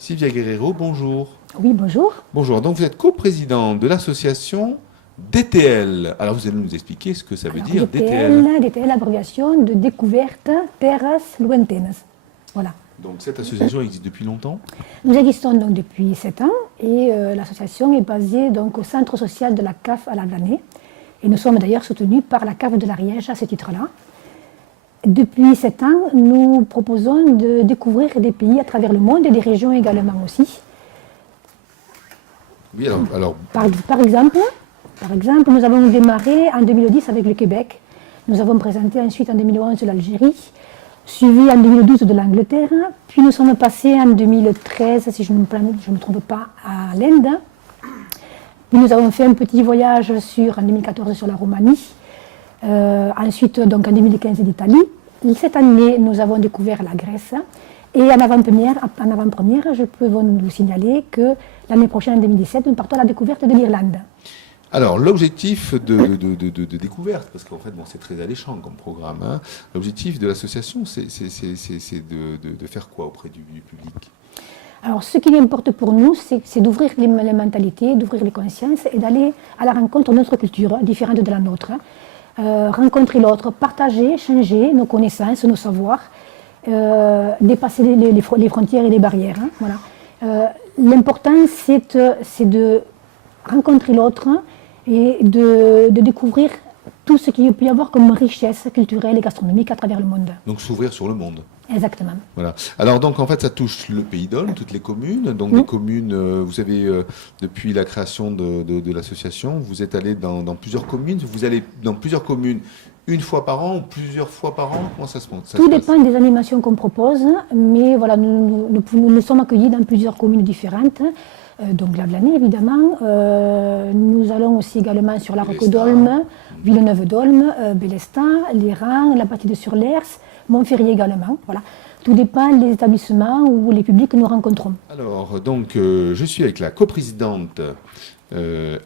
Sylvia Guerrero, bonjour. Oui, bonjour. Bonjour, donc vous êtes coprésidente de l'association DTL. Alors vous allez nous expliquer ce que ça veut dire DTL. DTL, abréviation de découverte terras lointaines. Voilà. Donc cette association existe depuis longtemps? Nous existons donc depuis 7 ans et l'association est basée donc au centre social de la CAF à Lavelanet. Et nous sommes d'ailleurs soutenus par la CAF de l'Ariège à ce titre-là. Depuis 7 ans, nous proposons de découvrir des pays à travers le monde et des régions également aussi. Oui, alors... Par exemple, nous avons démarré en 2010 avec le Québec. Nous avons présenté ensuite en 2011 l'Algérie, suivi en 2012 de l'Angleterre, puis nous sommes passés en 2013, si je ne me trompe pas, à l'Inde. Puis nous avons fait un petit voyage en 2014 sur la Roumanie, ensuite donc en 2015 l'Italie. Cette année, nous avons découvert la Grèce. Et en avant-première, je peux vous signaler que l'année prochaine, en 2017, nous partons à la découverte de l'Irlande. Alors, l'objectif de découverte, parce qu'en fait, bon, c'est très alléchant comme programme, hein. L'objectif de l'association, c'est de faire quoi auprès du public? Alors, ce qui importe pour nous, c'est d'ouvrir les mentalités, d'ouvrir les consciences et d'aller à la rencontre de notre culture, différente de la nôtre. Rencontrer l'autre, partager, changer nos connaissances, nos savoirs, dépasser les frontières et les barrières. Hein, voilà. L'important, c'est de rencontrer l'autre et de découvrir tout ce qu'il peut y avoir comme richesse culturelle et gastronomique à travers le monde. Donc s'ouvrir sur le monde. Exactement. Voilà. Alors donc en fait ça touche le Pays d'Aulne, toutes les communes. Donc les communes, vous avez depuis la création de l'association, vous êtes allé dans plusieurs communes. Vous allez dans plusieurs communes une fois par an ou plusieurs fois par an. Comment ça se passe? Tout dépend des animations qu'on propose, mais voilà, nous sommes accueillis dans plusieurs communes différentes. Donc Lavelanet évidemment. Nous allons aussi également sur la Roque-d'Aulne, Villeneuve-d'Aulne, Bélestat, Lérins, la partie de Sur-Lers, Montferrier également. Voilà. Tout dépend des établissements ou les publics que nous rencontrons. Alors donc je suis avec la coprésidente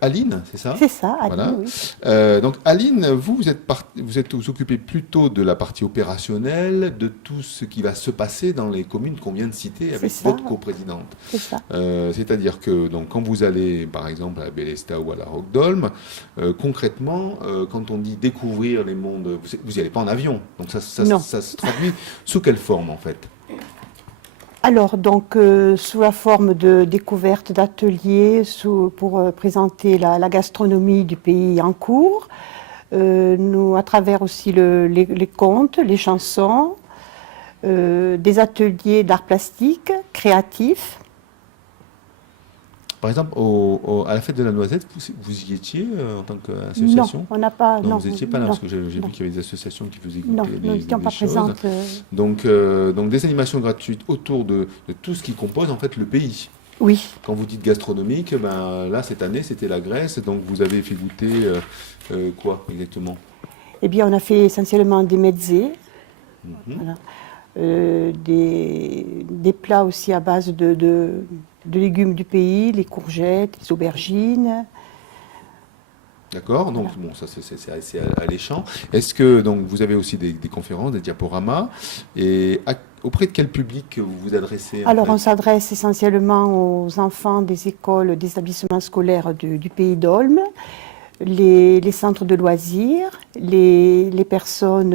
Aline, c'est ça? C'est ça, Aline, voilà. Oui. Donc Aline, vous occupez plutôt de la partie opérationnelle, de tout ce qui va se passer dans les communes qu'on vient de citer avec votre coprésidente. C'est ça. C'est-à-dire que donc, quand vous allez par exemple à Bélestat ou à la Roque-d'Aulne, concrètement, quand on dit découvrir les mondes, vous n'y allez pas en avion. Donc ça se traduit sous quelle forme en fait? Alors, donc, sous la forme de découverte d'ateliers pour présenter la gastronomie du pays en cours, nous, à travers aussi les contes, les chansons, des ateliers d'art plastique, créatifs. Par exemple, à la fête de la Noisette, vous y étiez en tant qu'association? Non, on n'a pas. Non, vous n'étiez pas là, parce que j'ai vu qu'il y avait des associations qui faisaient goûter nous n'étions pas choses. présentes. Donc des animations gratuites autour de tout ce qui compose en fait le pays. Oui. Quand vous dites gastronomique, ben, là, cette année, c'était la Grèce, donc vous avez fait goûter quoi exactement? Eh bien, on a fait essentiellement des mezzés, voilà. Des plats aussi à base de légumes du pays, les courgettes, les aubergines. D'accord, donc bon, ça c'est assez alléchant. Est-ce que donc vous avez aussi des conférences, des diaporamas, et auprès de quel public vous vous adressez? Alors on s'adresse essentiellement aux enfants des écoles, des établissements scolaires du Pays d'Aulne, les centres de loisirs, les personnes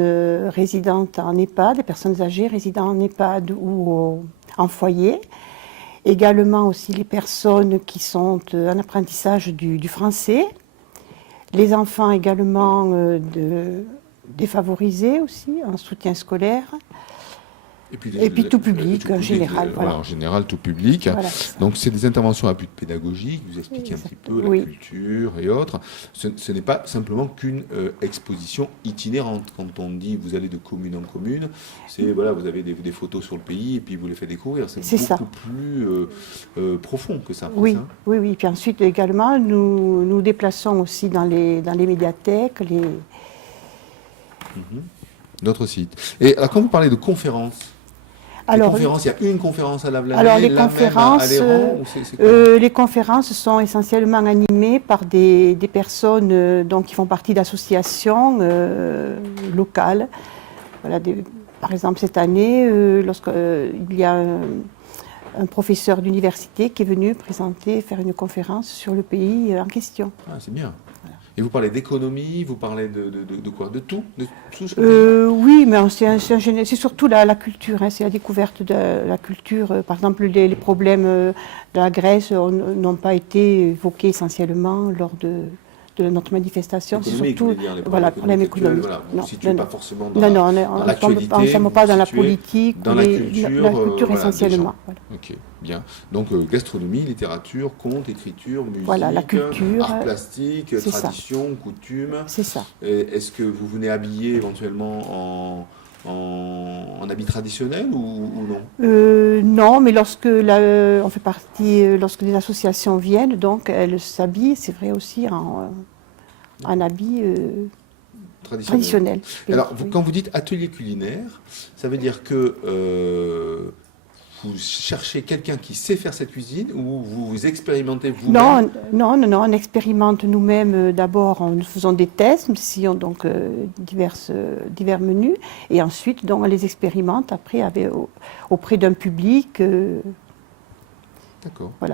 résidentes en EHPAD, les personnes âgées résidant en EHPAD ou en foyer. Également aussi les personnes qui sont en apprentissage du français. Les enfants également défavorisés aussi, en soutien scolaire. Et puis tout public en général. Voilà, en général, tout public. Voilà, donc c'est des interventions à but pédagogique, vous expliquez un petit peu la culture et autres. Ce n'est pas simplement qu'une exposition itinérante. Quand on dit vous allez de commune en commune, c'est voilà, vous avez des photos sur le pays et puis vous les faites découvrir. C'est beaucoup plus profond que ça. Oui, ça. oui. Puis ensuite également, nous déplaçons aussi dans les médiathèques, D'autres sites. Et alors, quand vous parlez de conférences, alors, il y a une conférence à Lavelanet, alors les conférences, à Léran, les conférences sont essentiellement animées par des personnes qui font partie d'associations locales. Voilà, par exemple, cette année, lorsqu'il y a un professeur d'université qui est venu faire une conférence sur le pays en question. Ah, c'est bien. Voilà. Et vous parlez d'économie, vous parlez de quoi? De tout Oui, mais c'est surtout la culture, hein, c'est la découverte de la culture. Par exemple, les problèmes de la Grèce n'ont pas été évoqués essentiellement lors de notre manifestation. C'est surtout les problèmes économiques. Voilà, vous ne situez pas forcément dans l'actualité. On ne sommes pas dans la politique, dans la culture essentiellement. Voilà. Ok, bien. Donc gastronomie, littérature, conte, écriture, musique, la culture, art plastique, tradition, coutume. C'est ça. Est-ce que vous venez habiller éventuellement en habit traditionnel ou non? Non, mais lorsque on fait partie, lorsque des associations viennent, donc elles s'habillent, c'est vrai aussi en habit traditionnel. Alors, quand vous dites atelier culinaire, ça veut dire que vous cherchez quelqu'un qui sait faire cette cuisine ou vous expérimentez vous-même? Non, on expérimente nous-mêmes d'abord, nous faisons des tests, nous essayons donc divers menus, et ensuite donc, on les expérimente après auprès d'un public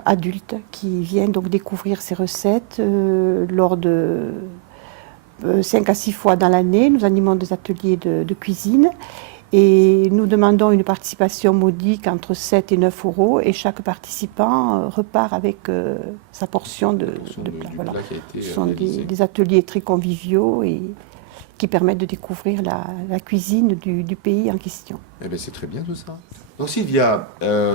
adulte qui vient donc découvrir ces recettes lors de 5 à 6 fois dans l'année. Nous animons des ateliers de cuisine. Et nous demandons une participation modique entre 7 et 9 euros et chaque participant repart avec sa portion de plat. Voilà. Ce sont des ateliers très conviviaux et qui permettent de découvrir la cuisine du pays en question. Eh bien, c'est très bien tout ça. Donc Sylvia,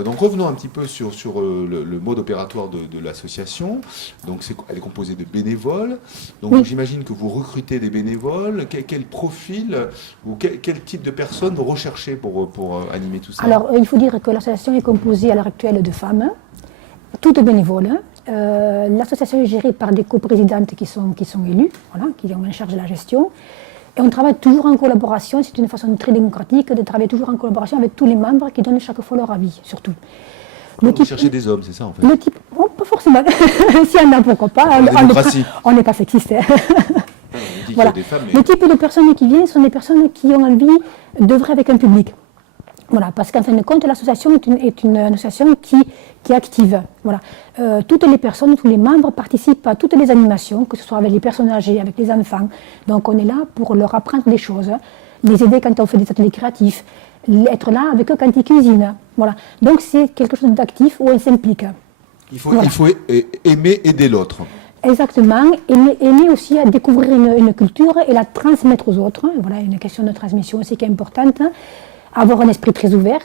donc revenons un petit peu sur le mode opératoire de l'association. Donc elle est composée de bénévoles. Donc oui. J'imagine que vous recrutez des bénévoles. Quel profil ou quel type de personnes vous recherchez pour animer tout ça? Alors il faut dire que l'association est composée à l'heure actuelle de femmes, toutes bénévoles. L'association est gérée par des coprésidentes qui sont élues, voilà, qui ont en charge de la gestion. Et on travaille toujours en collaboration, c'est une façon très démocratique de travailler toujours en collaboration avec tous les membres qui donnent chaque fois leur avis, surtout. Vous cherchez des hommes, c'est ça en fait? Le type, pas forcément, s'il y en a, pourquoi pas, on n'est pas sexiste. Voilà. Le type de personnes qui viennent sont des personnes qui ont envie d'œuvrer avec un public. Voilà, parce qu'en fin de compte, l'association est une association qui est active. Voilà. Toutes les personnes, tous les membres participent à toutes les animations, que ce soit avec les personnes âgées, avec les enfants. Donc on est là pour leur apprendre des choses, les aider quand on fait des ateliers créatifs, être là avec eux quand ils cuisinent. Voilà. Donc c'est quelque chose d'actif où on s'implique. Il faut aimer aider l'autre. Exactement, aimer aussi à découvrir une culture et la transmettre aux autres. Voilà, une question de transmission aussi qui est importante. Avoir un esprit très ouvert.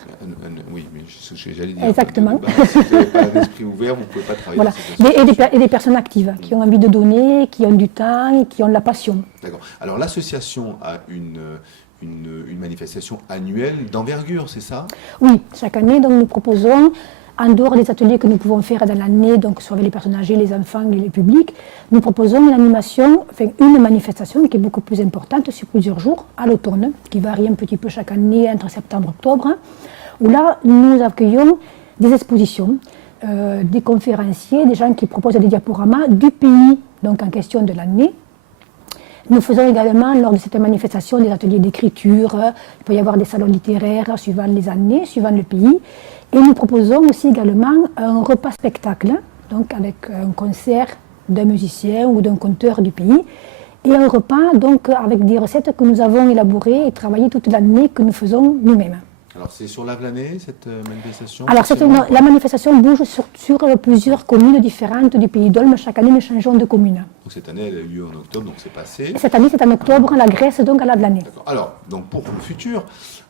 Oui, mais j'allais dire. Exactement. Si vous n'avez pas un esprit ouvert, vous ne pouvez pas travailler. Voilà. Et des personnes actives, qui ont envie de donner, qui ont du temps et qui ont de la passion. D'accord. Alors l'association a une manifestation annuelle d'envergure, c'est ça? Oui, chaque année, donc, nous proposons, en dehors des ateliers que nous pouvons faire dans l'année, donc soit avec les personnes âgées, les enfants et les publics, nous proposons une manifestation qui est beaucoup plus importante sur plusieurs jours, à l'automne, qui varie un petit peu chaque année entre septembre et octobre, où là, nous accueillons des expositions, des conférenciers, des gens qui proposent des diaporamas du pays, donc en question de l'année. Nous faisons également, lors de cette manifestation, des ateliers d'écriture. Il peut y avoir des salons littéraires suivant les années, suivant le pays. Et nous proposons aussi également un repas spectacle, donc avec un concert d'un musicien ou d'un conteur du pays. Et un repas donc avec des recettes que nous avons élaborées et travaillées toute l'année, que nous faisons nous-mêmes. Alors c'est sur l'année, cette manifestation? Alors la manifestation bouge sur plusieurs communes différentes du pays d'Olme. Chaque année, nous changeons de commune. Donc cette année, elle a eu lieu en octobre, donc c'est passé. Cette année, c'est en octobre, la Grèce, donc à la de l'année. Alors, donc pour le futur,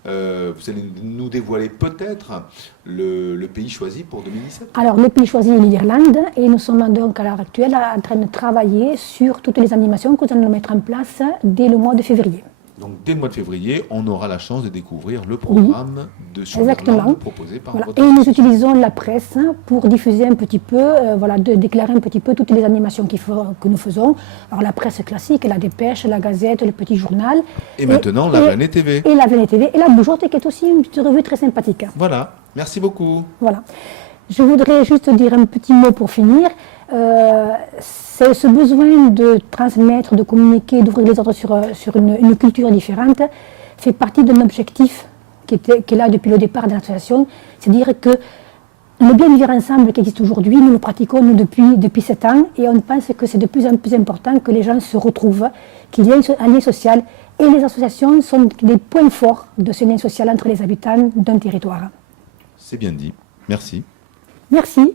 vous allez nous dévoiler peut-être le pays choisi pour 2017? Alors le pays choisi est l'Irlande et nous sommes donc à l'heure actuelle en train de travailler sur toutes les animations que nous allons mettre en place dès le mois de février. Donc dès le mois de février, on aura la chance de découvrir le programme de sur l'Irlande proposé par votre association. Et nous utilisons la presse pour diffuser un petit peu, de déclarer un petit peu toutes les animations que nous faisons. Alors la presse classique, la Dépêche, la Gazette, le Petit Journal. Et maintenant la Venée TV. Et la Venée TV et la Bougeotte qui est aussi une petite revue très sympathique. Voilà, merci beaucoup. Voilà. Je voudrais juste dire un petit mot pour finir. C'est ce besoin de transmettre, de communiquer, d'ouvrir les autres sur une culture différente fait partie d'un objectif qui est là depuis le départ de l'association, c'est dire que Le bien vivre ensemble qui existe aujourd'hui, nous le pratiquons nous, depuis 7 ans et on pense que c'est de plus en plus important que les gens se retrouvent, qu'il y ait un lien social et les associations sont des points forts de ce lien social entre les habitants d'un territoire. C'est bien dit. Merci. Merci.